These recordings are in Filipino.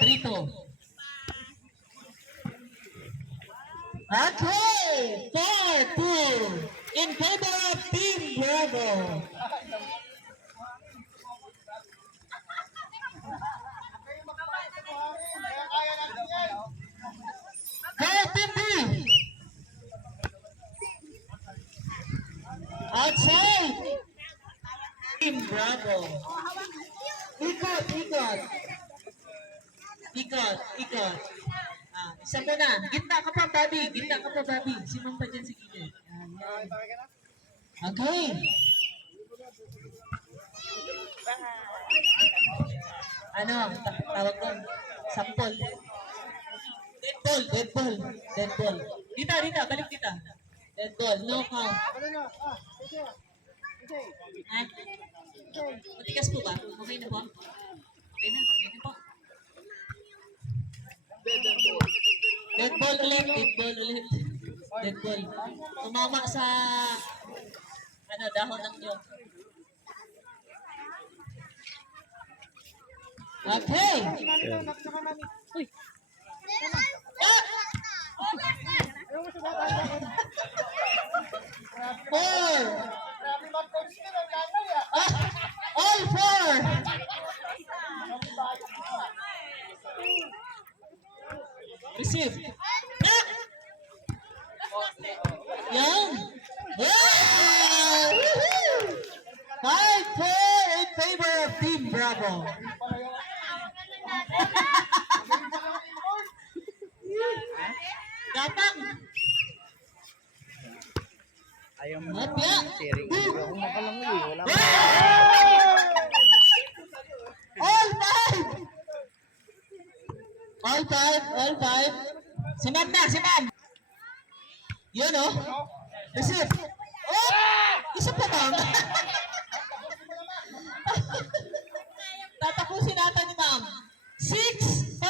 Trito. Okay, 4-2 in favor of Team Bravo. Outside. Team Bravo. Ikot. Isa mo na. Gitna ka pa, Bobby. Si Ma'am pa dyan sa gilid. Okay. Ano? Tawag doon. Sampol. Dead ball. Dita. Balik dita. Dead ball. No count. Matigas po ba? Okay na po? Okay na po. Dead ball ulit. Tumama sa dahon ng niyog. Okay. Uy. All four. Receive. Young. Wow! 5-4 in favor of Team Bravo. Dapat. Ayaw mo na sharing. Ayaw mo ka lang wala mo. All five. Si Ma'am. Yun oh. Receive. Oh! Isa pa Ma'am. Tatapusin natin ni Ma'am. 6-5.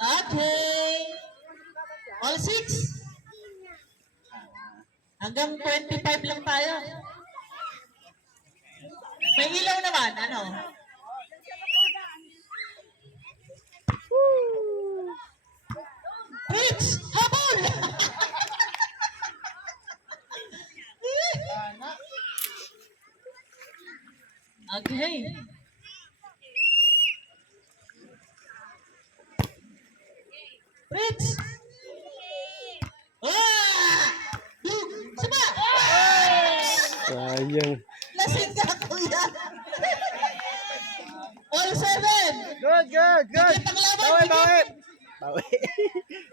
Okay. All 6. Hanggang 25 lang tayo. May ilaw naman, ano? Rich! Habol! Okay. Rich! Sama! Sayang. Lasing ka, kuya! All 7! Good. Dikit ang laban, Bawi.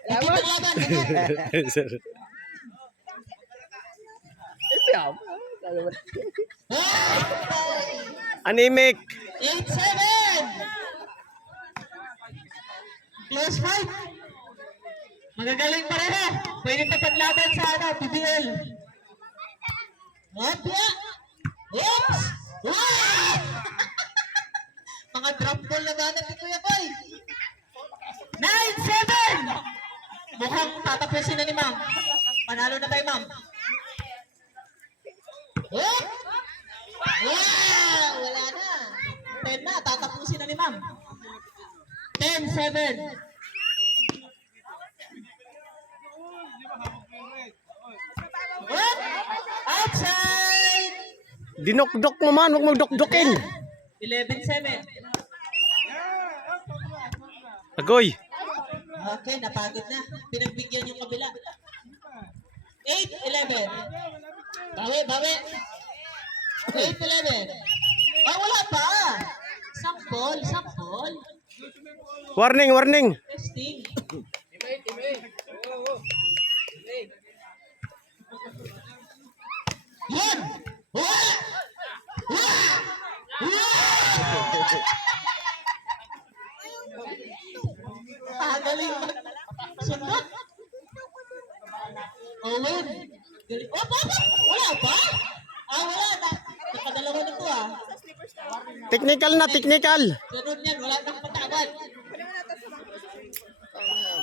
Dikit ang laban, dikit. Sir. Anemic. 8-7! Close fight! Magagaling pareho! Pwede pa paglaban sa PBL. Opya! Oops! Wow! Mga drop ball na ganap ni Kuya Boy. 9-7! Mukhang tatapusin na ni Ma'am. Panalo na tayo, Ma'am. Oh! Wow! Wala na. 10 na. Tatapusin na ni Ma'am. 10-7. What? Outside! Dinokdok mo man, huwag mo dokdokin. 11-7. Agoy. Okay, napagod na. Pinagbigyan yung kabila. 8-11. Bawi. 8-11. Wala pa. Sampol. Warning, warning. Testing. Yun! Wah! Wah! Ah, galing. Sunod. Owen. Galing. Oh, baba! Wala ba? Ah, wala. Nakadalawa na to ah. Technical na, technical. Sunod yan. Wala nang patawad.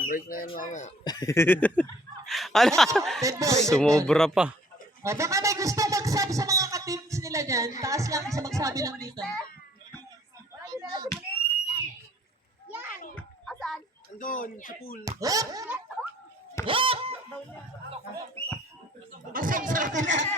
Break na yan mamaya. Ala, Dead boy. sumobra pa. Oh, baka may gusto magsabi sa mga ka-teams nila dyan. Taas lang sa magsabi lang dito. Andun, sa pool. Hop! Hop! Masang sa akin na.